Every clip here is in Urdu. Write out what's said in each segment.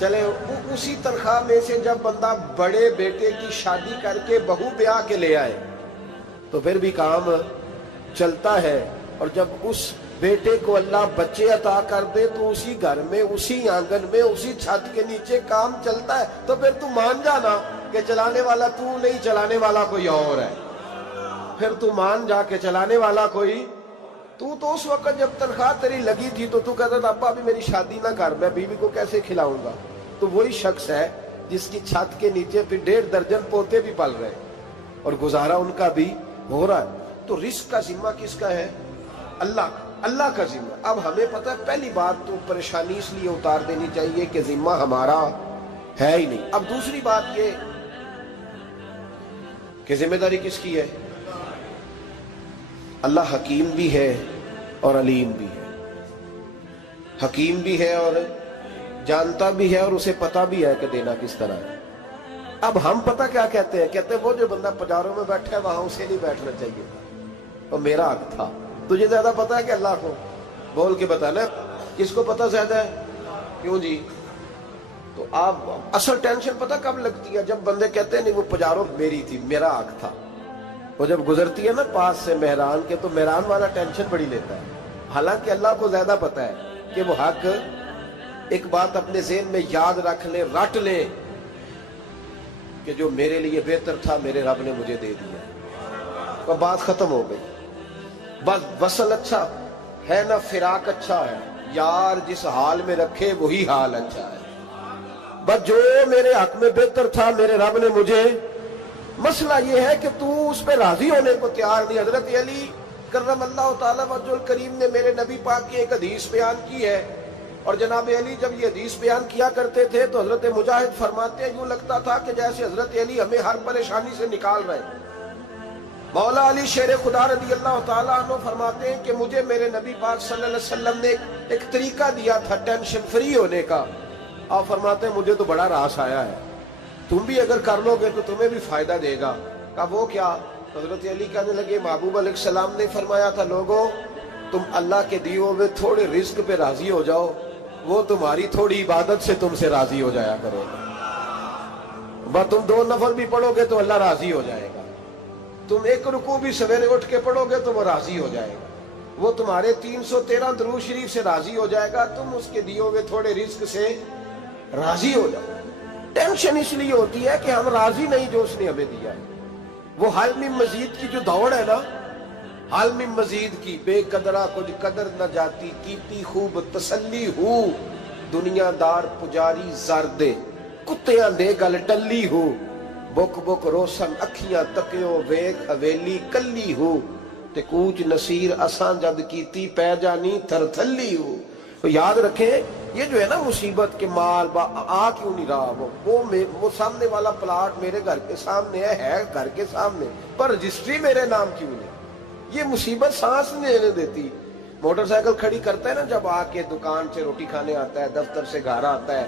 چلے اسی تنخواہ میں سے جب بندہ بڑے بیٹے کی شادی کر کے بہو بیاہ کے لے آئے تو پھر بھی کام چلتا ہے، اور جب اس بیٹے کو اللہ بچے عطا کر دے تو اسی گھر میں، اسی آنگن میں، اسی چھت کے نیچے کام چلتا ہے۔ تو پھر تو مان جانا کہ چلانے والا تو نہیں، چلانے والا کوئی اور ہے۔ پھر تو مان جا کے چلانے والا کوئی تو اس وقت جب تنخواہ تیری لگی تھی تو کہتا تھا ابا ابھی میری شادی نہ کر، میں بیوی کو کیسے کھلاؤں گا؟ تو وہی شخص ہے جس کی چھت کے نیچے پھر 1.5 درجن پوتے بھی پل رہے اور گزارا ان کا بھی ہو رہا ہے۔ تو رزق کا ذمہ کس کا ہے؟ اللہ کا ذمہ۔ اب ہمیں پتہ ہے پہلی بات تو پریشانی اس لیے اتار دینی چاہیے کہ ذمہ ہمارا ہے ہی نہیں۔ اب دوسری بات یہ کہ ذمہ داری کس کی ہے؟ اللہ حکیم بھی ہے اور علیم بھی ہے، حکیم بھی ہے اور جانتا بھی ہے، اور اسے پتہ بھی ہے کہ دینا کس طرح ہے۔ اب ہم پتہ کیا کہتے ہیں؟ کہتے ہیں وہ جو بندہ پجاروں میں بیٹھا ہے وہاں اسے نہیں بیٹھنا چاہیے تھا، اور میرا حق تھا۔ تجھے زیادہ پتہ ہے کہ اللہ کو؟ بول کے بتانا کس کو پتہ زیادہ ہے؟ کیوں جی؟ تو آپ اصل ٹینشن پتہ کب لگتی ہے؟ جب بندے کہتے ہیں نہیں وہ پجاروں میری تھی، میرا حق تھا۔ وہ جب گزرتی ہے نا پاس سے مہران کے تو مہران والا ٹینشن بڑی لیتا ہے، حالانکہ اللہ کو زیادہ پتہ ہے کہ وہ حق۔ ایک بات اپنے ذہن میں یاد رکھ لیں، رٹ لیں کہ جو میرے لیے بہتر تھا میرے رب نے مجھے دے دیا، اور بات ختم ہو گئی۔ بس وصل اچھا ہے نہ فراق اچھا ہے، یار جس حال میں رکھے وہی حال اچھا ہے۔ بس جو میرے حق میں بہتر تھا میرے رب نے مجھے، مسئلہ یہ ہے کہ تو اس پہ راضی ہونے کو تیار نہیں۔ حضرت علی کرم اللہ تعالیٰ وجہ الکریم نے میرے نبی پاک کی ایک حدیث بیان کی ہے، اور جناب علی جب یہ حدیث بیان کیا کرتے تھے تو حضرت مجاہد فرماتے ہیں یوں لگتا تھا کہ جیسے حضرت علی ہمیں ہر پریشانی سے نکال رہے۔ مولا علی شیر خدا رضی اللہ تعالیٰ عنہ فرماتے ہیں کہ مجھے میرے نبی پاک صلی اللہ علیہ وسلم نے ایک طریقہ دیا تھا ٹینشن فری ہونے کا۔ آپ فرماتے ہیں مجھے تو بڑا راس آیا ہے، تم بھی اگر کر لو گے تو تمہیں بھی فائدہ دے گا۔ کہا وہ کیا؟ حضرت علی کہنے لگے محبوب علیہ السلام نے فرمایا تھا لوگوں تم اللہ کے دیے ہوئے تھوڑے رزق پہ راضی ہو جاؤ، وہ تمہاری تھوڑی عبادت سے تم سے راضی ہو جایا کرو گا۔ بس تم 2 نفل بھی پڑھو گے تو اللہ راضی ہو جائے گا، تم 1 رکوع بھی سویرے اٹھ کے پڑھو گے تو وہ راضی ہو جائے گا، وہ تمہارے 313 درود شریف سے راضی ہو جائے گا، تم اس کے دیے ہوئے تھوڑے رزق سے راضی ہو جاؤ۔ ٹینشن اس لیے ہوتی ہے کہ ہم راضی نہیں جو اس نے ہمیں دیا ہے۔ وہ حل میں مزید کی جو دوڑ ہے نا، حل میں مزید کی، بے قدرہ کچھ قدر نہ جاتی، کیتی خوب تسلی ہو، دنیا دار پجاری زردے، کتیاں دے گل ٹلی ہو، بک بک روشن اکھیاں تکیو ویک حویلی کلی ہو، تے کوچ نصیر اساں جد کیتی پہ جانی تھر تھلی ہو۔ تو یاد رکھیں یہ جو ہے نا مصیبت کے مال آ کیوں نہیں رہا، وہ سامنے والا پلاٹ میرے گھر کے سامنے ہے گھر کے سامنے، پر رجسٹری میرے نام کیوں نہیں؟ یہ مصیبت سانس نہیں لینے دیتی۔ موٹر سائیکل کھڑی کرتا ہے نا جب آ کے دکان سے روٹی کھانے آتا ہے، دفتر سے گھر آتا ہے،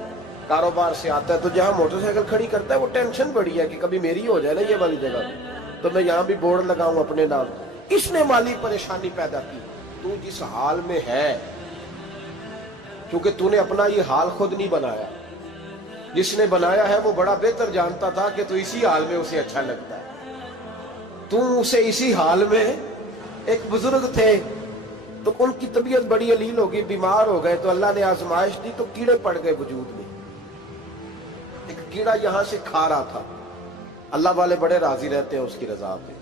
کاروبار سے آتا ہے، تو جہاں موٹر سائیکل کھڑی کرتا ہے وہ ٹینشن بڑی ہے کہ کبھی میری ہو جائے نا یہ والی جگہ، تو میں یہاں بھی بورڈ لگاؤں اپنے نام۔ اس نے مالی پریشانی پیدا کی۔ تو جس حال میں ہے، کیونکہ تو نے اپنا یہ حال خود نہیں بنایا، جس نے بنایا ہے وہ بڑا بہتر جانتا تھا کہ تو اسی حال میں اسے اچھا لگتا ہے۔ تو اسے اسی حال میں، ایک بزرگ تھے تو ان کی طبیعت بڑی علیل ہو گئی، بیمار ہو گئے، تو اللہ نے آزمائش دی تو کیڑے پڑ گئے وجود میں۔ ایک کیڑا یہاں سے کھا رہا تھا، اللہ والے بڑے راضی رہتے ہیں اس کی رضا پہ،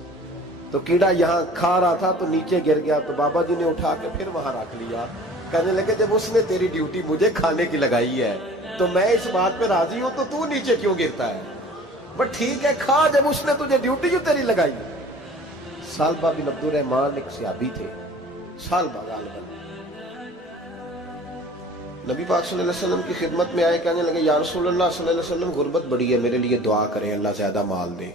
تو کیڑا یہاں کھا رہا تھا تو نیچے گر گیا، تو بابا جی نے اٹھا کے پھر وہاں رکھ لیا، کہنے لگے جب اس نے تیری ڈیوٹی مجھے کھانے کی لگائی ہے تو میں اس بات پہ راضی ہوں، تو نیچے کیوں گرتا ہے؟ بٹ ٹھیک ہے کھا، جب اس نے تجھے ڈیوٹی جو تیری لگائی ہے۔ سالبہ بن عبد الرحمن ایک صحابی تھے، سالبہ غالباً نبی پاک صلی اللہ علیہ وسلم کی خدمت میں آئے، کہنے لگے یا رسول اللہ صلی اللہ علیہ وسلم غربت بڑی ہے، میرے لیے دعا کریں اللہ زیادہ مال دے۔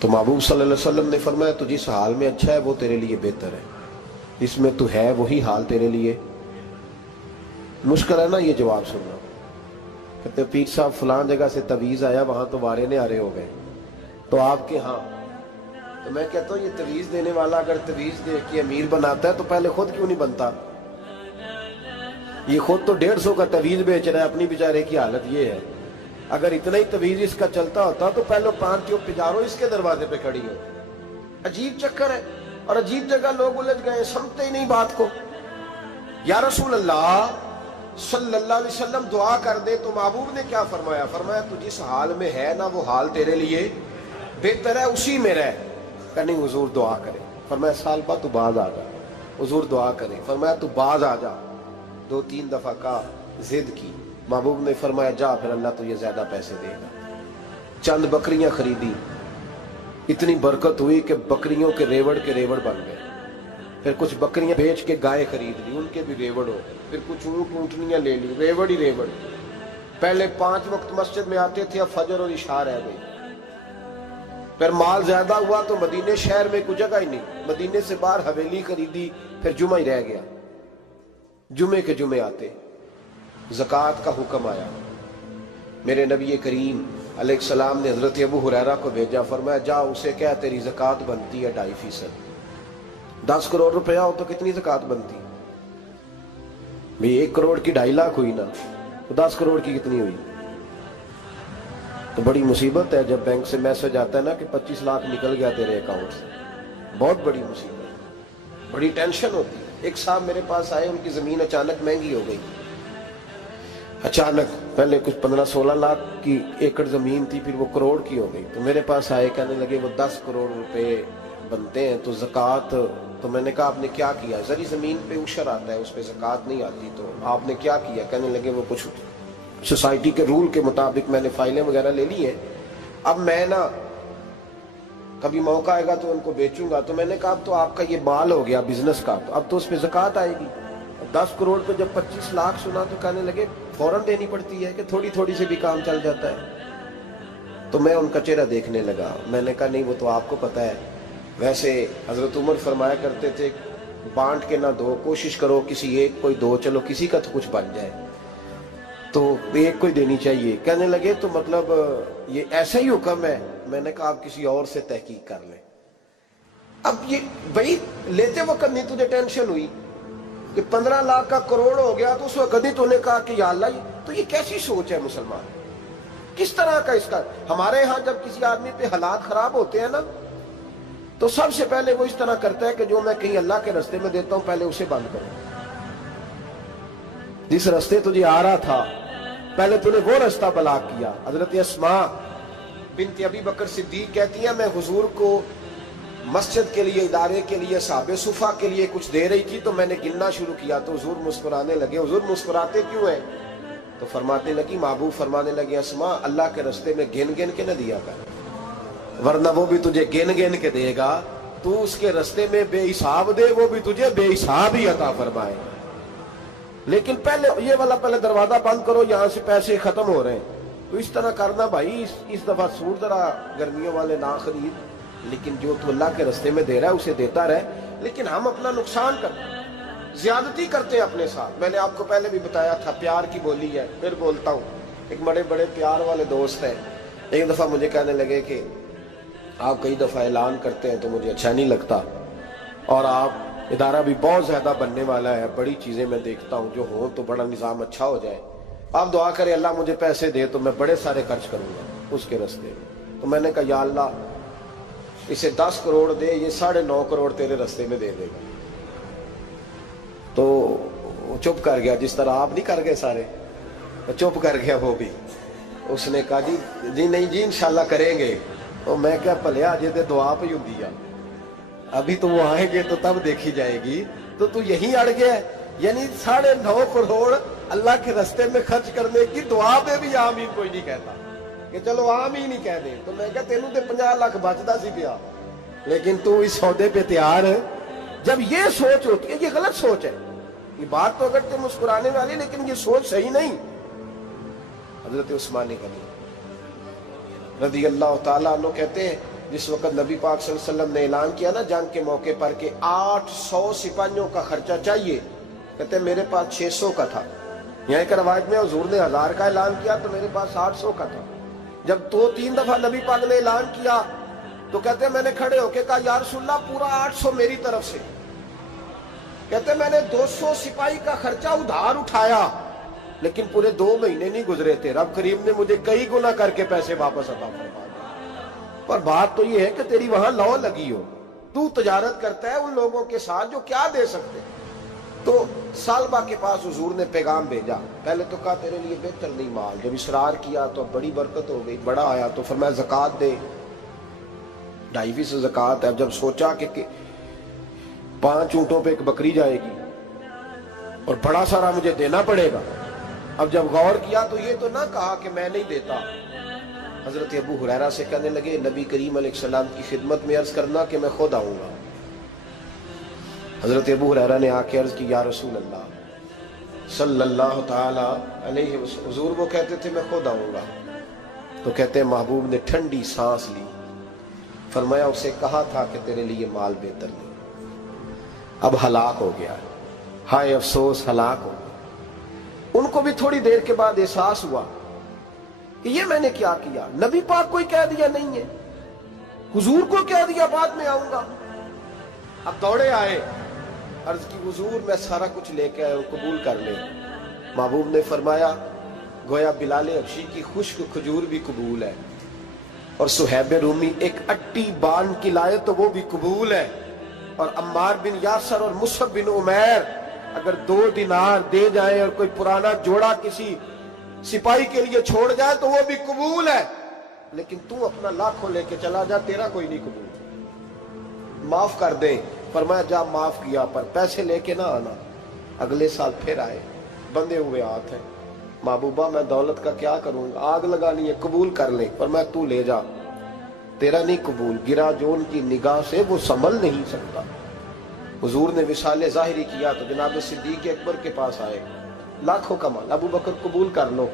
تو محبوب صلی اللہ علیہ وسلم نے فرمایا تو جس حال میں اچھا ہے وہ تیرے لیے بہتر ہے، اس میں تو ہے وہی حال تیرے لیے۔ مشکل ہے نا یہ جواب سننا۔ کہتے پیر صاحب فلان جگہ سے تویز آیا، وہاں تو وارے نے آرے ہو گئے، تو آپ کے ہاں؟ تو میں کہتا ہوں یہ تویز دینے والا اگر تویز دے کے امیر بناتا ہے تو پہلے خود کیوں نہیں بنتا؟ یہ خود تو 150 کا تویز بیچ رہا ہے، اپنی بیچارے کی حالت یہ ہے۔ اگر اتنا ہی تویز اس کا چلتا ہوتا تو پہلے 5 ٹیوب پجارو اس کے دروازے پہ کھڑی ہو۔ عجیب چکر ہے اور عجیب جگہ لوگ الجھ گئے، سمجھتے ہی نہیں بات کو۔ یا رسول اللہ صلی اللہ علیہ وسلم دعا کر دے تو محبوب نے کیا فرمایا؟ فرمایا تو جس حال میں ہے نا وہ حال تیرے لیے بہتر ہے، اسی میں رہ۔ کہ نہیں حضور دعا کرے۔ فرمایا سال بعد تو باز آ جا۔ حضور دعا کرے۔ فرمایا تو باز آ جا۔ 2-3 دفعہ کا ضد کی، محبوب نے فرمایا جا پھر اللہ تجھے زیادہ پیسے دے گا۔ چند بکریاں خریدی، اتنی برکت ہوئی کہ بکریوں کے ریوڑ بن گئے۔ پھر کچھ بکریاں بیچ کے گائے خرید لی، ان کے بھی ریوڑ ہو گئے۔ پھر کچھ اونٹ اونٹنیاں لے لی، ریوڑ ہی ریوڑ۔ پہلے 5 وقت مسجد میں آتے تھے، اب فجر اور عشاء رہ گئی۔ پھر مال زیادہ ہوا تو مدینے شہر میں کوئی جگہ ہی نہیں، مدینے سے باہر حویلی خریدی، پھر جمعہ ہی رہ گیا۔ جمعے کے جمعے آتے، زکوٰۃ کا حکم آیا۔ میرے نبی کریم علیہ السلام نے حضرت ابو ہریرہ کو بھیجا، فرمایا جا اسے کہہ تیری زکوٰۃ بنتی ہے 2.5%۔ 10 کروڑ روپیہ ہو تو کتنی زکوٰۃ بنتی؟ بھئی 1 کروڑ کی 2.5 لاکھ ہوئی نا، تو 10 کروڑ کی کتنی ہوئی؟ تو بڑی مصیبت ہے جب بینک سے میسج آتا ہے نا کہ 25 لاکھ نکل گیا تیرے اکاؤنٹ سے، بہت بڑی مصیبت، بڑی ٹینشن ہوتی ہے۔ ایک صاحب میرے پاس آئے، ان کی زمین اچانک مہنگی ہو گئی، اچانک پہلے کچھ 15-16 لاکھ کی ایکڑ زمین تھی، پھر وہ کروڑ کی ہو گئی۔ تو میرے پاس آئے، کہنے لگے وہ 10 کروڑ روپے بنتے ہیں تو زکوٰۃ، تو میں نے کہا آپ نے کیا کیا؟ زری زمین پہ عشر آتا ہے، اس پہ زکوٰۃ نہیں آتی، تو آپ نے کیا کیا؟ کہنے لگے وہ کچھ سوسائٹی کے رول کے مطابق میں نے فائلیں وغیرہ لے لی ہیں، اب میں نا کبھی موقع آئے گا تو ان کو بیچوں گا۔ تو میں نے کہا اب تو آپ کا یہ مال ہو گیا بزنس کا، تو اب تو اس پہ زکوٰۃ آئے گی۔ 10 کروڑ پہ جب 25 لاکھ سنا تو کہنے لگے فوراً دینی پڑتی ہے کہ تھوڑی تھوڑی سے بھی کام چل جاتا ہے؟ تو میں ان کا چہرہ دیکھنے لگا، میں نے کہا نہیں وہ تو آپ کو پتہ ہے، ویسے حضرت عمر فرمایا کرتے تھے بانٹ کے نہ دو، کوشش کرو کسی ایک کو دو، چلو کسی کا تو کچھ بن جائے، تو ایک کو دینی چاہیے۔ کہنے لگے تو مطلب یہ ایسا ہی حکم ہے؟ میں نے کہا آپ کسی اور سے تحقیق کر لیں۔ اب یہ بھائی لیتے وقت نہیں تجھے ٹینشن ہوئی کہ 15 لاکھ کا کروڑ ہو گیا، تو اس وقت نہیں تو نے کہا کہ یا اللہ، تو یہ کیسی سوچ ہے مسلمان؟ کس طرح کا اس کا؟ ہمارے ہاں جب کسی آدمی پہ حالات خراب ہوتے ہیں نا، تو سب سے پہلے وہ اس طرح کرتا ہے کہ جو میں کہیں اللہ کے رستے میں دیتا ہوں پہلے اسے بند کروں۔ جس رستے تجھے آ رہا تھا پہلے تو نے وہ رستہ بلاک کیا۔ حضرت اسماء بنت ابی بکر صدیق کہتی ہیں میں حضور کو مسجد کے لیے، ادارے کے لیے، صحابہ صفہ کے لیے کچھ دے رہی تھی، تو میں نے گننا شروع کیا تو حضور مسکرانے لگے۔ حضور مسکراتے کیوں ہیں؟ تو فرمانے لگی، محبوب فرمانے لگے اسماء اللہ کے رستے میں گن گن کے نہ دیا کر، ورنہ وہ بھی تجھے گن گن کے دے گا، تو اس کے رستے میں بے حساب دے، وہ بھی تجھے بے حساب ہی عطا فرمائے۔ لیکن پہلے یہ والا پہلے دروازہ بند کرو، یہاں سے پیسے ختم ہو رہے ہیں، تو اس طرح کرنا بھائی۔ اس دفعہ سوٹ ذرا گرمیوں والے نہ خرید، لیکن جو تو اللہ کے رستے میں دے رہا ہے اسے دیتا رہے۔ لیکن ہم اپنا نقصان کرتے ہیں، زیادتی کرتے ہیں اپنے ساتھ۔ میں نے آپ کو پہلے بھی بتایا تھا پیار کی بولی ہے، پھر بولتا ہوں۔ ایک بڑے بڑے پیار والے دوست ہیں، ایک دفعہ مجھے کہنے لگے کہ آپ کئی دفعہ اعلان کرتے ہیں تو مجھے اچھا نہیں لگتا، اور آپ ادارہ بھی بہت زیادہ بننے والا ہے، بڑی چیزیں میں دیکھتا ہوں جو ہوں تو بڑا نظام اچھا ہو جائے، آپ دعا کریں اللہ مجھے پیسے دے تو میں بڑے سارے خرچ کروں گا اس کے رستے۔ تو میں نے کہا یا اللہ اسے 10 کروڑ دے، یہ 9.5 کروڑ تیرے رستے میں دے دے گا۔ تو چپ کر گیا، جس طرح آپ نہیں کر گئے سارے، چپ کر گیا وہ بھی۔ اس نے کہا جی نہیں جی انشاءاللہ کریں گے۔ تو میں کیا پلیا جی تے دعا پہ ہوں دیا، ابھی تو وہ آئیں گے تو تب دیکھی جائے گی، تو تو یہیں اڑ گیا ہے۔ یعنی 9.5 کروڑ اللہ کے رستے میں خرچ کرنے کی دعا پہ بھی آمین کوئی نہیں کہتا کہ چلو آمین ہی کہہ دے۔ تو میں کہا تینوں تے 50 لاکھ بچتا سی پیا، لیکن تو اس سودے پہ تیار ہے۔ جب یہ سوچ ہوتی ہے، یہ غلط سوچ ہے، یہ بات تو اگر تم مسکرانے والی، لیکن یہ سوچ صحیح نہیں۔ حضرت عثمان غنی رضی اللہ تعالیٰ عنہ کہتے ہیں جس وقت نبی پاک صلی اللہ علیہ وسلم نے اعلان کیا نا جنگ کے موقع پر کہ 800 سپاہیوں کا خرچہ چاہیے، کہتے ہیں میرے پاس 600 کا تھا۔ یہاں ایک روایت میں حضور نے 1000 کا اعلان کیا تو میرے پاس 800 کا تھا۔ جب 2-3 دفعہ نبی پاک نے اعلان کیا تو کہتے ہیں میں نے کھڑے ہو کے کہا یا رسول اللہ پورا 800 میری طرف سے۔ کہتے میں نے 200 سپاہی کا خرچہ ادھار اٹھایا لیکن پورے 2 مہینے نہیں گزرے تھے، رب کریم نے مجھے کئی گنا کر کے پیسے واپس عطا فرما دیے۔ پر بات تو یہ ہے کہ تیری وہاں لو لگی ہو، تو تجارت کرتا ہے ان لوگوں کے ساتھ جو کیا دے سکتے۔ تو سالبہ کے پاس حضور نے پیغام بھیجا، پہلے تو کہا تیرے لیے بہتر نہیں مال، جب اصرار کیا تو بڑی برکت ہو گئی، بڑا آیا تو فرمایا زکوٰۃ دے، 2.5% زکوٰۃ ہے۔ جب سوچا کہ 5 اونٹوں پہ ایک بکری جائے گی اور بڑا سارا مجھے دینا پڑے گا، اب جب غور کیا تو یہ تو نہ کہا کہ میں نہیں دیتا۔ حضرت ابو ہریرہ سے کہنے لگے نبی کریم علیہ السلام کی خدمت میں عرض کرنا کہ میں خود آؤں گا۔ حضرت ابو ہریرہ نے آ کے عرض کی یا رسول اللہ صلی اللہ تعالی علیہ وسلم، حضور وہ کہتے تھے میں خود آؤں گا، تو کہتے ہیں محبوب نے ٹھنڈی سانس لی، فرمایا اسے کہا تھا کہ تیرے لیے مال بہتر نہیں، اب ہلاک ہو گیا، ہائے افسوس ہلاک ہو گیا۔ ان کو بھی تھوڑی دیر کے بعد احساس ہوا کہ یہ میں نے کیا کیا، نبی پاک کوئی کہہ دیا نہیں ہے، حضور کو کہہ دیا بعد میں آؤں گا۔ اب دوڑے آئے، عرض کی حضور میں سارا کچھ لے کے آیا ہوں، قبول کر لیں۔ محبوب نے فرمایا گویا بلال حبشی کی خشک کھجور بھی قبول ہے، اور صہیب رومی ایک اٹی بان کی لائے تو وہ بھی قبول ہے، اور عمار بن یاسر اور مصعب بن عمیر اگر 2 دینار دے جائیں اور کوئی پرانا جوڑا کسی سپاہی کے لیے چھوڑ جائے تو وہ بھی قبول ہے، لیکن تو اپنا لاکھوں لے کے چلا جا، تیرا کوئی نہیں قبول، معاف کر دیں۔ فرمایا جا معاف کیا، پر پیسے لے کے نہ آنا۔ اگلے سال پھر آئے، بندے ہوئے ہاتھ ہیں، محبوبہ میں دولت کا کیا کروں گا، آگ لگانی ہے، قبول کر لیں۔ فرمایا تو لے جا، تیرا نہیں قبول، گرا جو ان کی نگاہ سے وہ سنبھل نہیں سکتا۔ حضور نے وصال ظاہری کیا تو جناب صدیق اکبر کے پاس آئے، لاکھوں کا مال، ابو بکر قبول کر لو،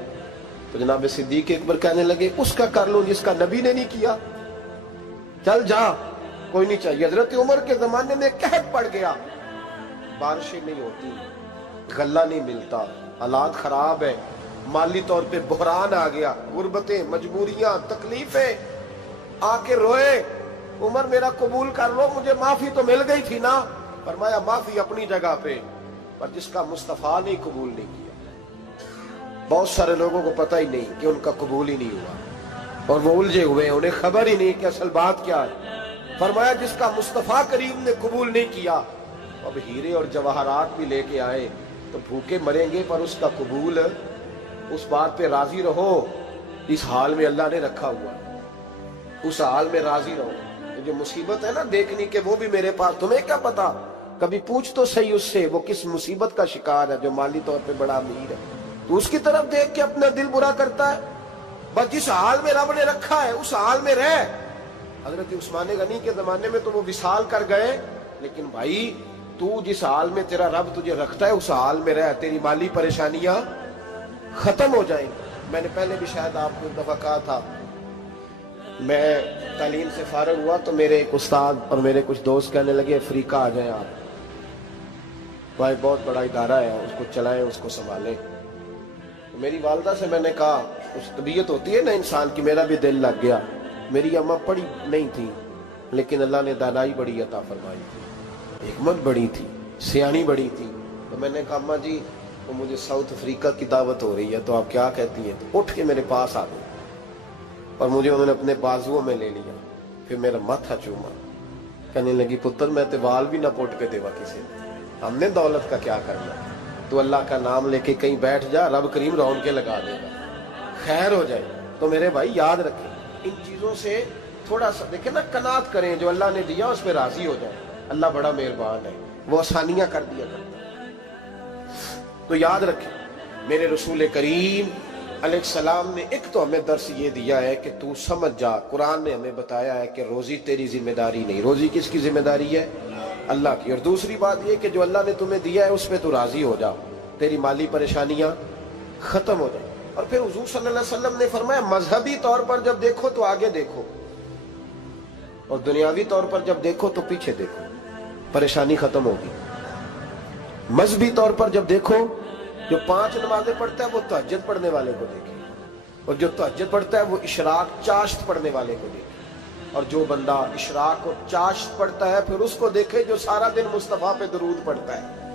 تو جناب صدیق اکبر کہنے لگے اس کا کر لو جس کا نبی نے نہیں کیا، چل جا کوئی نہیں چاہیے۔ حضرت عمر کے زمانے میں قحط پڑ گیا، بارشیں نہیں ہوتی، غلہ نہیں ملتا، حالات خراب ہے، مالی طور پہ بحران آ گیا، غربتیں، مجبوریاں، تکلیفیں، آ کے روئے، عمر میرا قبول کر لو، مجھے معافی تو مل گئی تھی نا۔ فرمایا معافی اپنی جگہ پہ، پر جس کا مصطفیٰ نے قبول نہیں کیا۔ بہت سارے لوگوں کو پتہ ہی نہیں کہ ان کا قبول ہی نہیں ہوا، اور وہ الجھے ہوئے، انہیں خبر ہی نہیں کہ اصل بات کیا ہے۔ فرمایا جس کا مصطفیٰ کریم نے قبول نہیں کیا، اب ہیرے اور جواہرات بھی لے کے آئے تو بھوکے مریں گے، پر اس کا قبول، اس بات پہ راضی رہو، اس حال میں اللہ نے رکھا ہوا، اس حال میں راضی رہو۔ جو مصیبت ہے نا دیکھنی کہ وہ بھی میرے پاس، تمہیں کیا پتا، کبھی پوچھ تو صحیح اس سے وہ کس مصیبت کا شکار ہے، جو مالی طور پہ بڑا امیر ہے، تو اس کی طرف دیکھ کے اپنا دل برا کرتا ہے۔ بس جس حال میں رب نے رکھا ہے اس حال میں رہ۔ حضرت عثمان غنی کے زمانے میں تو وہ وصال کر گئے، لیکن بھائی تو جس حال میں تیرا رب تجھے رکھتا ہے اس حال میں رہ، تیری مالی پریشانیاں ختم ہو جائیں گی۔ میں نے پہلے بھی شاید آپ کو ایک دفعہ کہا تھا، میں تعلیم سے فارغ ہوا تو میرے ایک استاد اور میرے کچھ دوست کہنے لگے افریقہ آ جائیں آپ، بھائی بہت بڑا ادارہ ہے، اس کو چلائیں، اس کو سنبھالیں۔ میری والدہ سے میں نے کہا، اس طبیعت ہوتی ہے نا انسان کی، میرا بھی دل لگ گیا۔ میری اماں پڑھی نہیں تھی لیکن اللہ نے دانائی بڑی عطا فرمائی تھی، حکمت بڑی تھی، سیانی بڑی تھی۔ تو میں نے کہا اماں جی وہ مجھے ساؤتھ افریقہ کی دعوت ہو رہی ہے تو آپ کیا کہتی ہیں؟ تو اٹھ کے میرے پاس آ گئی اور مجھے انہوں نے اپنے بازوؤں میں لے لیا، پھر میرا ماتھا چوما، کہنے لگی پتر میں تے وال بھی نہ پوٹ کے دیوا کسی نے، ہم نے دولت کا کیا کرنا، تو اللہ کا نام لے کے کہیں بیٹھ جا، رب کریم رون کے لگا دے گا، خیر ہو جائے۔ تو میرے بھائی یاد رکھیں ان چیزوں سے تھوڑا سا دیکھیں نا، قناعت کریں، جو اللہ نے دیا اس پہ راضی ہو جائے، اللہ بڑا مہربان ہے، وہ آسانیاں کر دیا کرتا ہے۔ تو یاد رکھیں میرے رسول کریم علیہ السلام نے ایک تو ہمیں درس یہ دیا ہے کہ تو سمجھ جا، قرآن نے ہمیں بتایا ہے کہ روزی تیری ذمہ داری نہیں، روزی کس کی ذمہ داری ہے؟ اللہ کی۔ اور دوسری بات یہ کہ جو اللہ نے تمہیں دیا ہے اس پہ تو راضی ہو جا، تیری مالی پریشانیاں ختم ہو جائیں۔ اور پھر حضور صلی اللہ علیہ وسلم نے فرمایا مذہبی طور پر جب دیکھو تو آگے دیکھو، اور دنیاوی طور پر جب دیکھو تو پیچھے دیکھو، پریشانی ختم ہوگی۔ مذہبی طور پر جب دیکھو، جو 5 نمازیں پڑھتا ہے وہ تہجد پڑھنے والے کو دیکھے، اور جو تہجد پڑھتا ہے وہ اشراق چاشت پڑھنے والے کو دیکھے، اور جو بندہ اشراق اور چاشت پڑھتا ہے پھر اس کو دیکھے جو سارا دن مصطفیٰ پہ درود پڑھتا ہے۔